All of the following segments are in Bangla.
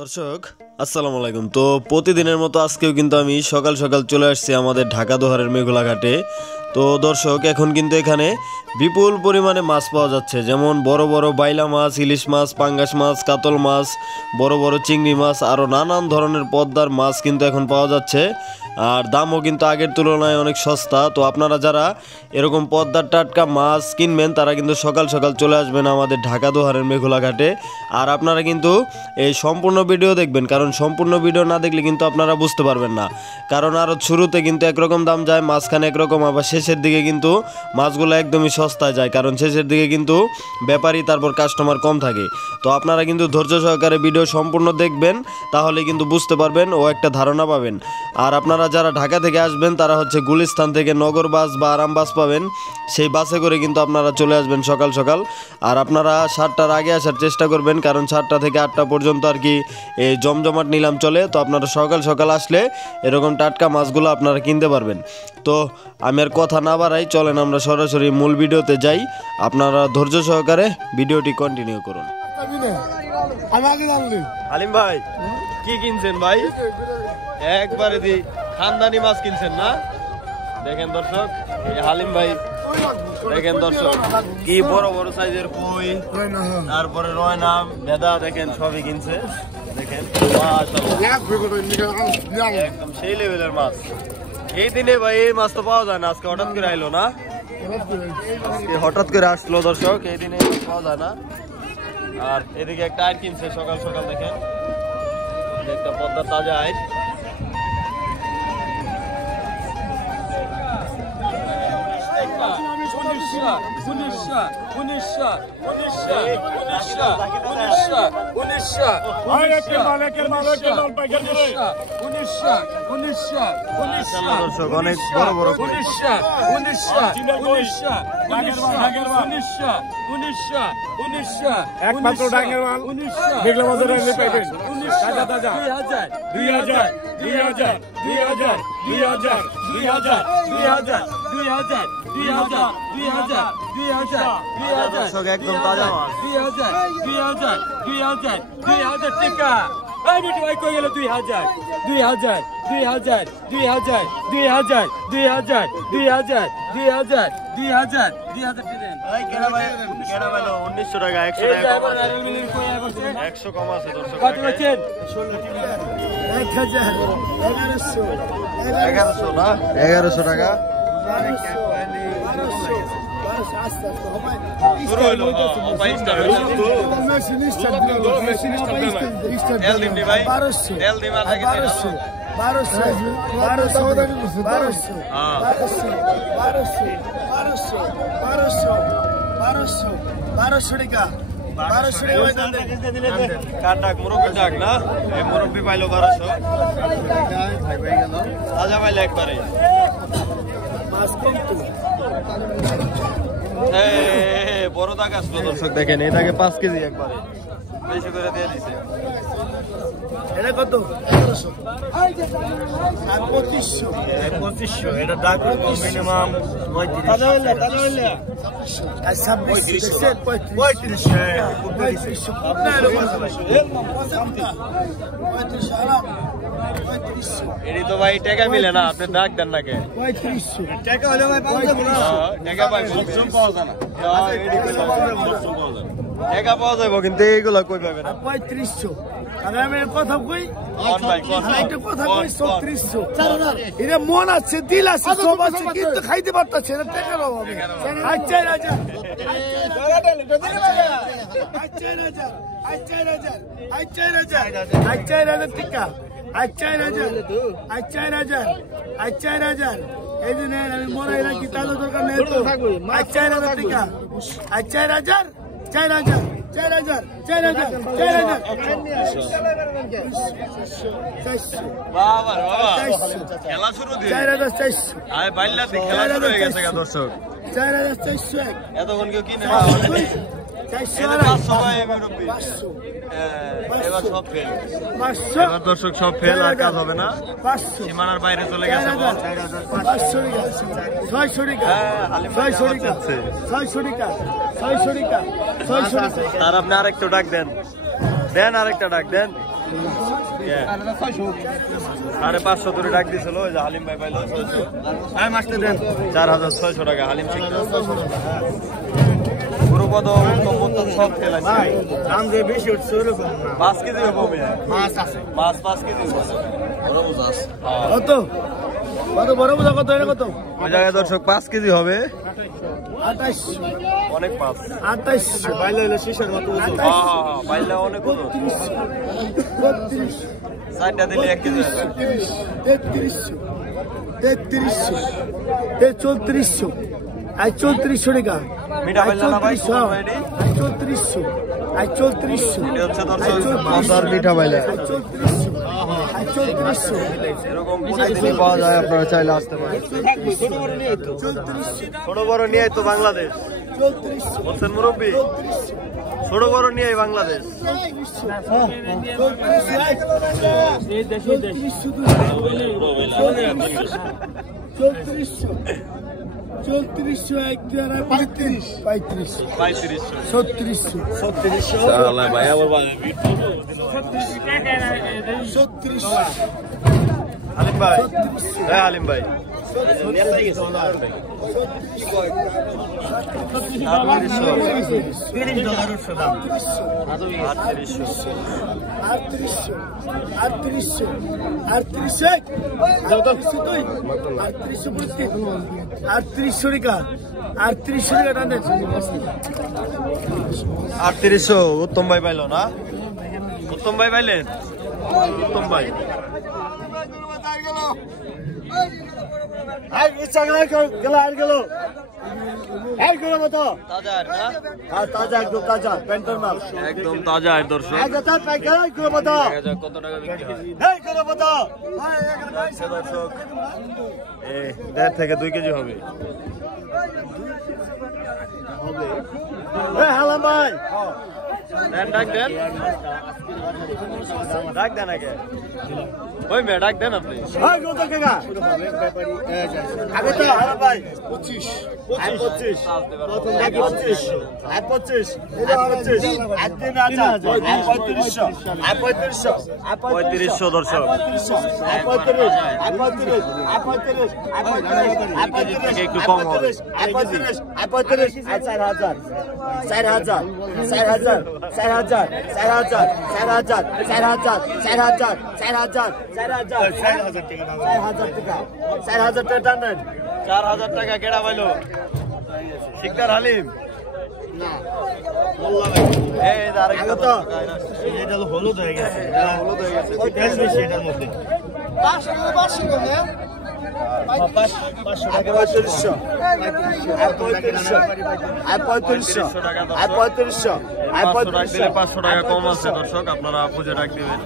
দর্শক আসসালামু আলাইকুম। তো প্রতিদিনের মতো আজকেও কিন্তু আমি সকাল সকাল চলে আসছি আমাদের ঢাকা দোহারের মেঘলা ঘাটে। তো দর্শক এখন কিন্তু এখানে বিপুল পরিমাণে মাছ পাওয়া যাচ্ছে, যেমন বড় বড় বাইলা মাছ, ইলিশ মাছ, পাঙ্গাস মাছ, কাতল মাছ, বড় বড় চিংড়ি মাছ, আরও নানান ধরনের পদ্মার মাছ কিন্তু এখন পাওয়া যাচ্ছে। আর দামও কিন্তু আগের তুলনায় অনেক সস্তা। তো আপনারা যারা এরকম পদ্মার টাটকা মাছ কিনবেন তারা কিন্তু সকাল সকাল চলে আসবেন আমাদের ঢাকা দোহারের মেঘলা ঘাটে। আর আপনারা কিন্তু এই সম্পূর্ণ ভিডিও দেখবেন, কারণ সম্পূর্ণ ভিডিও না দেখলে কিন্তু আপনারা বুঝতে পারবেন না। কারণ আরও শুরুতে কিন্তু একরকম দাম যায়, মাঝখানে একরকম, আবার শেষের দিকে কিন্তু মাছগুলো একদমই সস্তায় যায়, কারণ শেষের দিকে কিন্তু ব্যাপারী তারপর কাস্টমার কম থাকে। তো আপনারা কিন্তু ধৈর্য সহকারে ভিডিও সম্পূর্ণ দেখবেন, তাহলে কিন্তু বুঝতে পারবেন ও একটা ধারণা পাবেন। আর আপনারা যারা ঢাকা থেকে আসবেন তারা হচ্ছে গুলিস্তান থেকে নগর বাস বা আরাম বাস পাবেন, সেই বাসে করে কিন্তু আপনারা চলে আসবেন সকাল সকাল। আর আপনারা 7টার আগে আসার চেষ্টা করবেন, কারণ 7টা থেকে 8টা পর্যন্ত আর কি এই জমজমাট নিলাম চলে। তো আপনারা সকাল সকাল আসলে এরকম টাটকা মাছগুলো আপনারা কিনতে পারবেন। তো আমি আর কথা না বাড়াই, চলেন আমরা সরাসরি মূল ভিডিওতে যাই। আপনারা ধৈর্য সহকারে ভিডিওটি কন্টিনিউ করুন। হালিম ভাই কি কিনছেন ভাই? একবারে দি খানদানি মাছ কিনছেন না? দেখেন দর্শক, এই হালিম ভাই দেখেন দর্শক কি বড় বড় সাইজের কই, তারপরে রয়না ভেদা দেখেন সবই কিনছে। দেখেন একদম সেই লেভেলের মাছ। এই দিনে ভাই এই মাছ তো পাওয়া যায় না, আজকে হঠাৎ করে আইলো না, আজকে হঠাৎ করে আসলো দর্শক, এই দিনে পাওয়া যায় না। আর এদিকে একটা আইট কিনছে সকাল সকাল, দেখেন একটা পদ্মা তাজা আইট। অনেক বড় বড় একমাত্র ডাঙ্গের মাল মেঘলা বাজারে পাইবেন। তাজা তাজা 2000 2000 2000 2000 2000 2000 2000 2000 2000 2000 একদম তাজা মাছ। 2000 2000 2000 2000 টাকা। এই বেটি ভাই কই গেল? 2000 2000 2000 2000 2000 2000 2000 2000 2000 2000 দেন। এই কেনা ভাই 1900 টাকা, 100 টাকা কম আছে, 100 কম আছে দর্শক। কত বলছেন? 1000 1100 না, 1100 টাকা শুরু হলো। ভাই স্টার হলো তো এল দিমনি ভাই, এল দিমা লাগে 1200 টাকা। কার ডাক? মুরব্বী ডাক না? এই মুরব্বী পাইলো 1200 তাজা পাইলে একবারে। বড় দাগ আসলো দর্শক, দেখেন এই দাগে 5 কেজি একবারে বেশি করে দিয়ে দিছে। এটা কত? 2500 এটা দাগ মিনিমাম 35। তাজা হইলে আর 3500 এটি তো ভাই টাকা মিলে না, আপনি ডাক দেন না কে? 3500 টাকা হলে ভাই টাকা পাই পাওয়া যায় না, টাকা পাওয়া যাবো কিন্তু এইগুলা কই পাবেন? 3500 আমি কথা কই, একটা কথা কই 3600। এটা মন আছে, দিল আছে, সব আছে, কিন্তু খাইতে পারতাছে না, টাকার অভাবে। 4000 টাকা, 4000 এই দিনে আমি মনে হয় কি তাহলে দরকার নেই তো। 4000 টাকা, 4000 4000 4000 4000 4000 বাবা খেলা শুরু দিয়ে 4400 আয় বাইল্লা দি খেলা শুরু হয়ে গেছে দর্শক। 4401 এতক্ষণ কেউ কিনে না, 400 ভাই মুরব্বি 500 এবার সব ফেল, এবার দর্শক সব ফেল, আর কাজ হবে না, সীমানার বাইরে চলে গেছে। 500 টাকা 600 টাকা 600 টাকা 600 টাকা 600 টাকা 600 টাকা। আর আপনি আরেকটা ডাক দেন, দেন আরেকটা ডাক দেন। 550 ধরে ডাক দিছিল ওই যে হালিম ভাই পাইলো 4600 টাকা হালিম ঠিক পুরো কত উত্তম সব খেলাছে দাম যে বেশি উঠছে ওরকম না 5 কেজি হবে মাছ আছে মাছ 5 কেজি বড় বুঝা আছে কত কত বড় বুঝা কত এটা কত ওই জায়গায় দর্শক 5 কেজি হবে 28 অনেক মাছ 28 বাইলে হলো শিশার মতো ওজন হ্যাঁ বাইলা অনেক ওজন 32 সাইডটা দিলে 1 কেজি হবে 3400 আই 3400 টাকা মিঠা বাইলা না ভাই 3400 এটা হচ্ছে দর্শক মজার মিঠা বাইলা এরকম প্রতিদিনই পাওয়া যায় আপনারা চাইলে আসতে পারেন ছোট বড় নিয়ে তো বাংলাদেশ বলছেন মুরব্বী ছোট বড় নিয়ে বাংলাদেশ চৌত্রিশশো 35 হালিম ভাই আটত্রিশশো টাকা 3800 উত্তম ভাই পাইলো না উত্তম ভাই পাইলেন উত্তম ভাই একদম তাজা দর্শক কত টাকা দর্শক 1.5 থেকে 2 কেজি হবে ডাক দেন আগে ওই মে ডাক দেন আপনি পঁয়ত্রিশশো দর্শক একটু কম হবে 4000 টাকা কেডা পাইলো শিকদার হালিম হলুদ হয়ে গেছে এটার মধ্যে 500 টাকা কম আছে দর্শক আপনারা বুঝে ডাক দিবেন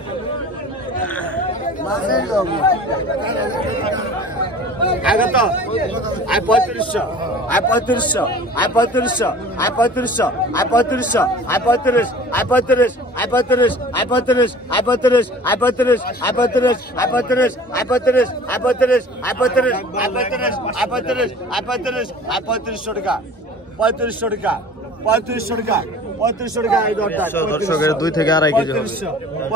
দর্শকের 2 থেকে 2.5 কেজি হবে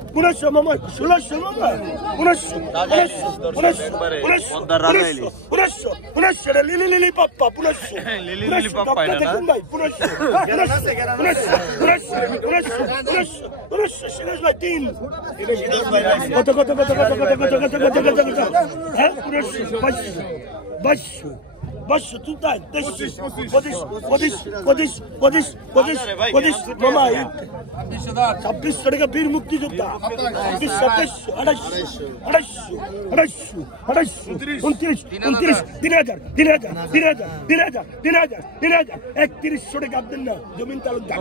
3 1500 মামা 1600 মামা 1500 লিলি পাপ্পা 1500 লিলি পাপ্পা এটা দেখুন ভাই 1500 সিরাজ ভাই 3 কত হ্যাঁ 500 बस तू ताई 25 मामा 26 का वीर मुक्ति योद्धा 27 28 31 का अब्दुल्ला जमीन तालुकदार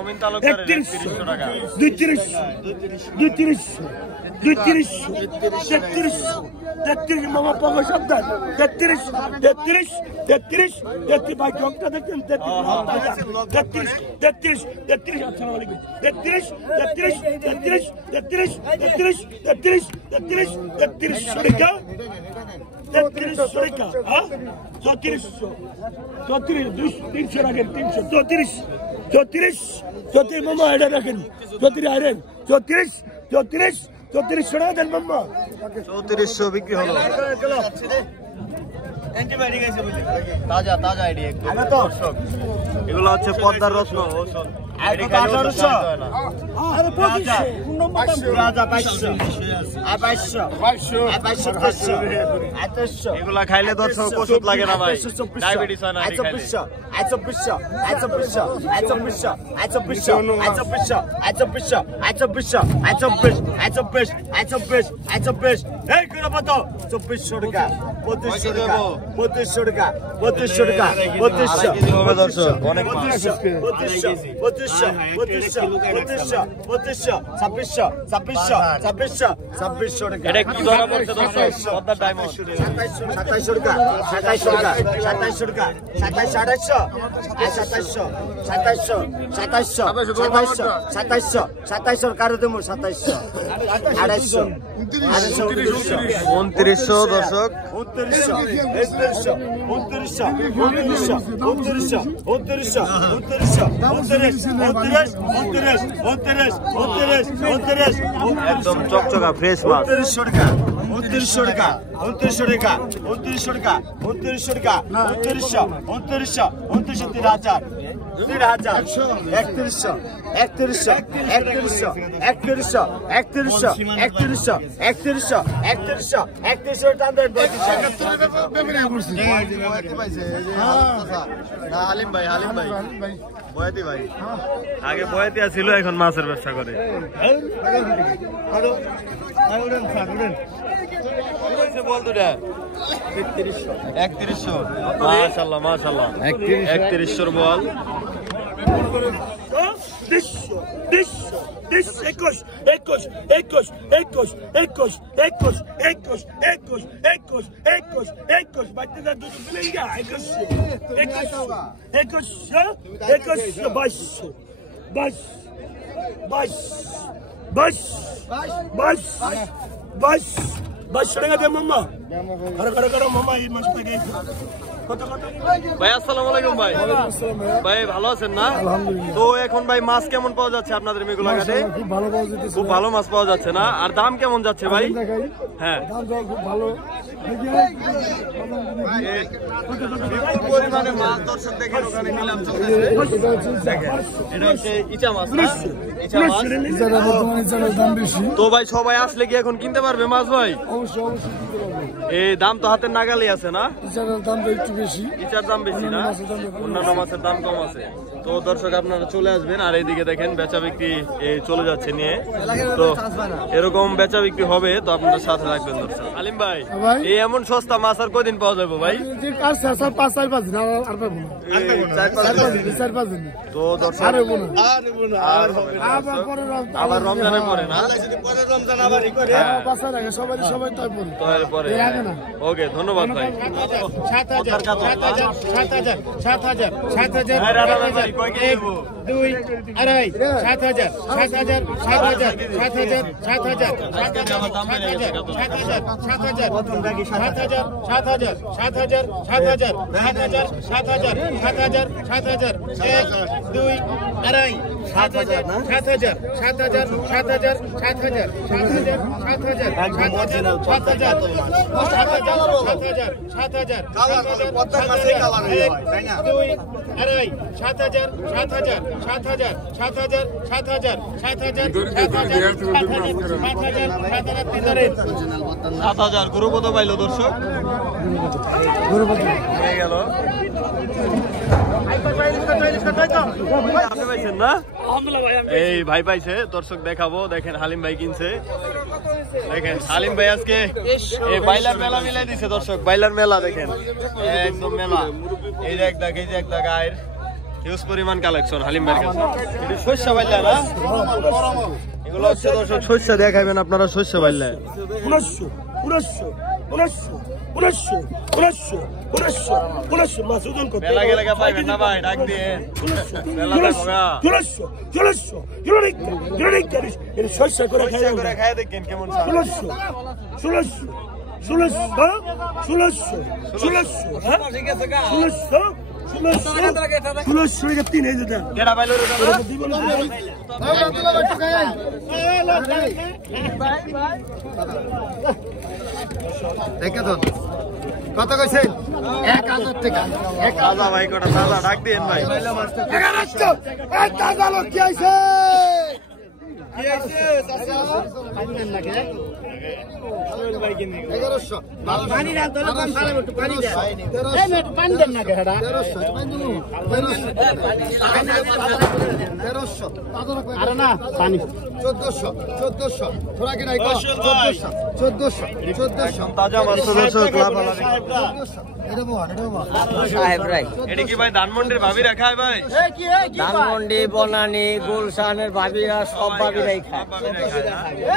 32 मामा पागल शब्द 33 भाई डॉक्टर देखते हैं 33 अस्सलाम वालेकुम 33 का 33 का हाँ 34 300 रखें 34 मामा ऐडा रखें 34 शोड़ा देन मामा 3400 बिक्री হলো অ্যান্টিবায়োটিক আছে বুঝলি তাজা আইডিয়া একদম দর্শক এগুলো হচ্ছে পদ্মার রত্ন ওষুধ আরে 1800 আরে 2500 রাজা 500 আর 500 এগুলা খাইলে দর্শক ওষুধ লাগে না ভাই ডায়াবেটিস হয় না 24 এই করে কত 2400 টাকা 2500 টাকা 3200 টাকা 3200 হবে দর্শক অনেক 2600 টাকা এটা কি ধরা পড়ছে দর্শক পদ্মার ডায়মন্ড 2700 টাকা 2700 কারো দেবো 2700 2900 দর্শক 2900 একদম চকচকা ফ্রেশ মাছ 2900 টাকা 3000 হালিম ভাই বয়াতি ভাই আগে বয়াতি ছিল এখন মাছের ব্যবসা করে বল দুটা 3100 মাশাআল্লাহ 3100 বল 22 টাকা দে মামা করো মামা এই মাছ থেকে ভাই আসসালামু আলাইকুম ভাই ভাই ভালো আছেন না তো এখন ভাই মাছ কেমন পাওয়া যাচ্ছে আপনাদের মেঘলা ঘাটে খুব ভালো মাছ পাওয়া যাচ্ছে না আর দাম কেমন যাচ্ছে ভাই হ্যাঁ খুব ভালো পরিমাণে মাছ দর্শক দেখেন ওখানে নিলাম চলতেছে এটা হচ্ছে ইচা মাছ না ইচা মাছ দাম বেশি তো ভাই সবাই আসলে কি এখন কিনতে পারবে মাছ ভাই অবশ্যই এই দাম তো হাতের নাগালে আছে না দাম একটু বেশি ইচার দাম বেশি না অন্যান্য মাছের দাম কম আছে তো দর্শক আপনারা চলে আসবেন আর এইদিকে দেখেন বেচা বিক্রি চলে যাচ্ছে নিয়ে তো এরকম বেচা বিক্রি হবে তো আপনারা সাথে রাখবেন দর্শক আলিম ভাই এই এমন সস্তা মাছ আর কয়দিন পাওয়া যাবে ভাই তো দর্শক আবার রমজানের পরে না ওকে ধন্যবাদ ভাই 7,000 7,000 না 7,000 7,000 7,000 7,000 7,000 7,000 7,000 গরু কত পাইলো দর্শক গরু কত হয়ে গেল আপনি পাইছেন না এই ভাই পাইছে দর্শক দেখাবো দেখেন হালিম ভাই কিনছে দেখেন হালিম ভাই আজকে এই বাইলার মেলা মিলাই দিছে দর্শক বাইলার মেলা দেখেন একদম মেলা এই যে একটা গায়ের হিউজ পরিমাণ কালেকশন হালিম ভাইয়ের কাছে এটা শস্য বাইলা না এগুলো হচ্ছে দর্শক শস্য দেখাবেন আপনারা শস্য বাইলা 19 মাছ ওজন কত লাগা পাইবেন না ভাই ডাক দিয়ে মেলা লাগা শস্য করে খায় দেখেন কেমন 16 কত কইছেন 1000 টাকা দাদা ভাই কটা দাদা ডাক দেন ভাই 1100 দাদা লোক কি আইছে চাচা পানি না কে 1100 পানি না তোলে পানি একটু পানি দে এই একটু পানি দেন না কে হেডা 1300 আরে না পানি 1400 থোড়া কি নাই 1400 তাজা মাছ দর্শক লাভ আলাদা সাহেব রাই এটা কি ভাই ধানমন্ডির ভাবি রাখায় ভাই ধানমন্ডি বনানী গুলশানের ভাবিরা সব ভাবিরাই খায়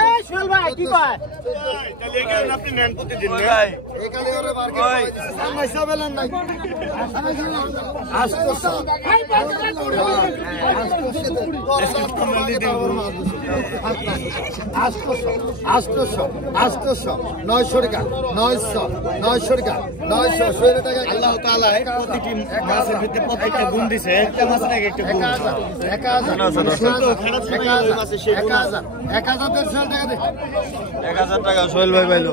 এই সোহেল ভাই কি কয় তাহলে এখানে আপনি নেন প্রতিদিন ভাই এখানে ওরে মার্কেট সামাইসা বেলেন নাই আস্তে এই বাজারে করে আস্তে 900 টাকা 900 টাকা 900 টাকা আল্লাহ তাআলা প্রতিটি মাছের ভিতরে প্রত্যেকটা গুণ দিয়েছে একটা মাছের আগে একটা গুণ 1000 টাকা সোহেল ভাই পাইলো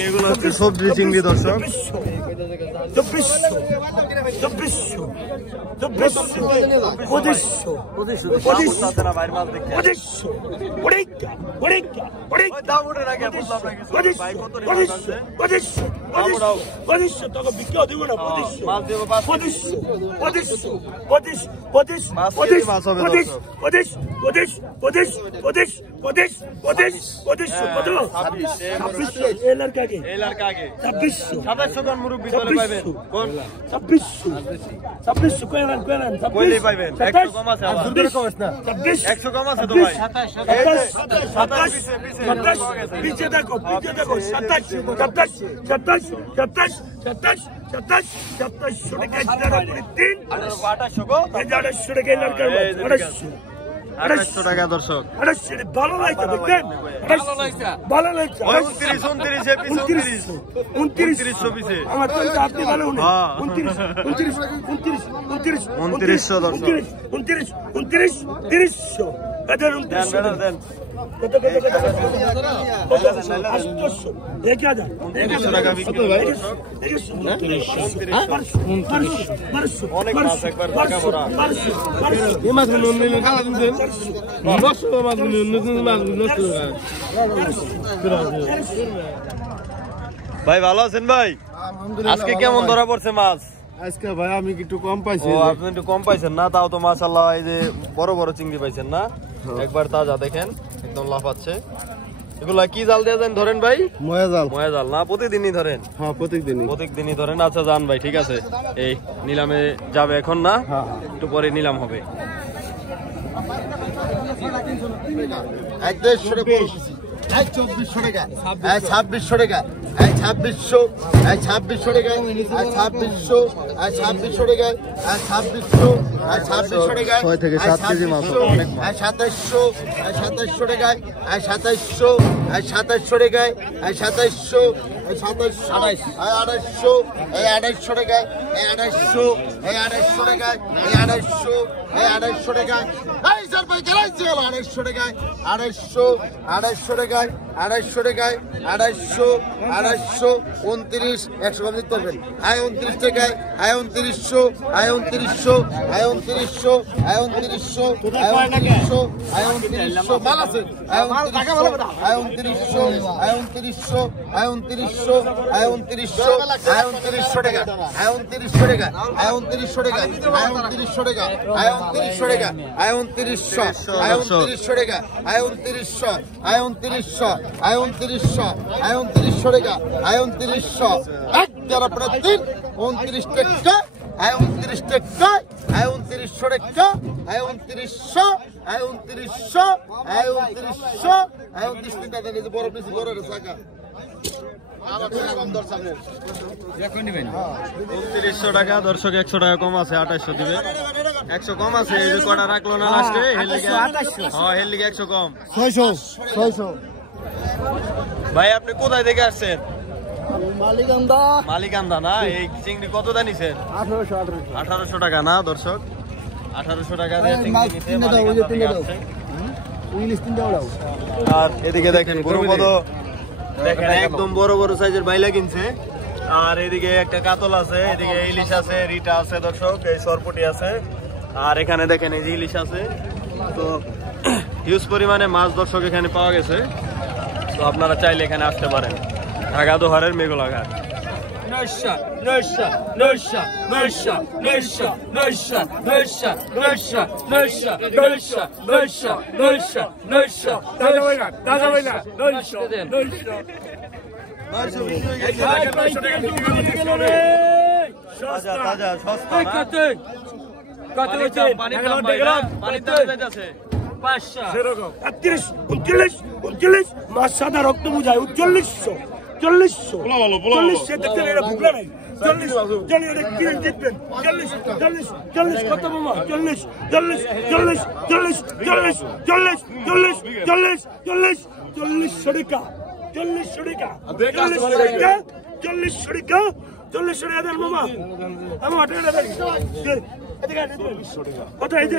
এগুলো হচ্ছে সবজি চিংড়ি দর্শক টাকা দর্শক ভালো লাগছে দেখেন ভালো লাগছে 29 পিছে আমার তো আপনি ভালো 29 দর্শক 29 30 দেন ভাই ভালো আছেন ভাই আজকে কেমন ধরা পড়ছে মাছ আজকে ভাই আমি একটু কম পাইছি ও আপনি একটু কম পাইছেন না তাও তো মাশাআল্লাহ এই যে বড় বড় চিংড়ি পাইছেন না একবার তাজা দেখেন একদম লাফাচ্ছে এগুলা কি জাল দিয়ে ধরেন ভাই ময়া জাল না প্রতিদিনই ধরেন হ্যাঁ প্রত্যেকদিনই ধরেন আচ্ছা যান ভাই ঠিক আছে এই নিলামে যাবে এখন না একটু পরে নিলাম হবে 2400 টাকা 2600 টাকা 2600 2600 টাকায় 2600 2600 টাকায় 2600 2600 টাকায় 6 থেকে 7 কেজি মাছ অনেক মাছ 2700 2700 টাকায় 2700 2700 টাকায় 2700 2700 2800 2800 টাকায় 2800 2800 টাকায় 2800 2800 টাকায় এই স্যার ভাই গেলাইছে 2800 টাকায় 2800 2800 টাকায় 2800 টাকায় 2800 2800 29 100 কম দিতে পারবেন 29 টাকায় 2900 2900 2900 2900 2900 মাল আছে 2900 2900 2900 2900 টাকা 2900 টাকা 2900 টাকা 2900 টাকা 2900 টাকা 2900 টাকা 2900 টাকা 2900 এক যারা প্রতি 29 টাকা 29 টাকা 2900 টাকা 2900 তিনটা দেন বড় বেশি বড় টাকা 2900 টাকা দর্শক 100 টাকা কম আছে 2800 দিবে 100 কম আছে এই যে কটা রাখলো না লাস্টে হেলিকে হ্যাঁ হেলিকে 100 কম 600 ভাই আপনি কোথায় থেকে আসছেন মালিকান্দা মালিকান্দা না এই চিংড়ি কত দা নিছেন 1800 টাকা না দর্শক 1800 টাকা দিয়ে চিংড়ি নিতে মালিকান্দা থেকে আসছে আর এদিকে দেখেন বড় কত দেখেন একদম বড় বড় সাইজের বাইলা কিনছে আর এদিকে একটা কাতল আছে এদিকে ইলিশ আছে রিটা আছে দর্শক এই সরপুটি আছে আর এখানে দেখেন এই যে ইলিশ আছে তো হিউজ পরিমাণে মাছ দর্শক এখানে পাওয়া গেছে তো আপনারা চাইলে এখানে আসতে পারেন Dhaka দোহারের মেঘলাঘাট Nörsha, Nörsha, Nörsha, Nörsha, Nörsha, Nörsha, Nörsha, Nörsha, Nörsha, Nörsha, Nörsha, Nörsha, Nörsha. Taza beyler, Nörsha, Nörsha. তাজা সস্তা না Katın. Katın için. পানির দাম বাইরা পানির দাম যাচ্ছে 500. 39, 39, মাছ সাদা রক্ত বুঝায় 3900 4000 40 দেখতে এরা ভুগলা নাই 40 40 এটা কিনে জিতবেন 40 কত মামা 40 টাকা 40 টাকা দেন মামা আমার টাকা দেন কত এই যে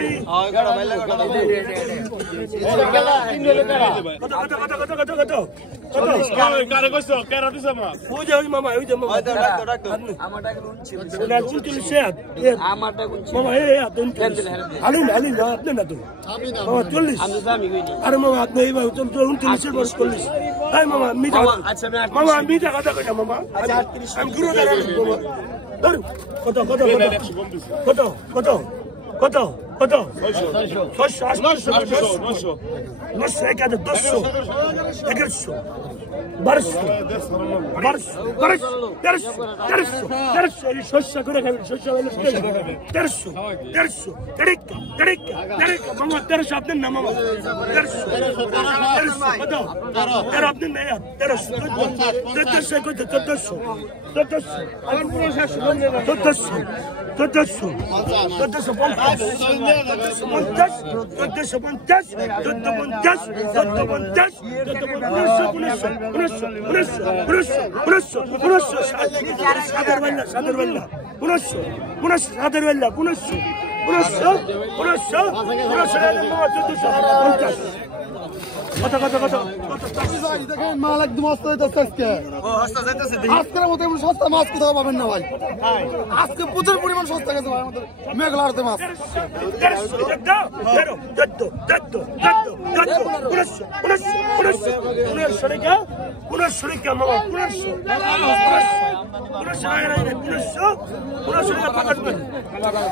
কত কত কত কত কত কত 1200 করে খাবেন শস্য 1300 মামা 1300 আপনার না মামা 1300 কত 13 আপনার না 1300 কত 1400 মাল একদম অস্ত হইতেছে আজকের মতো এমন সস্তা মাছ কোথাও পাবেন না ভাই আজকে প্রচুর পরিমাণ সস্তা গেছে ভাই আমাদের মেঘলাড়তে মাছ 1500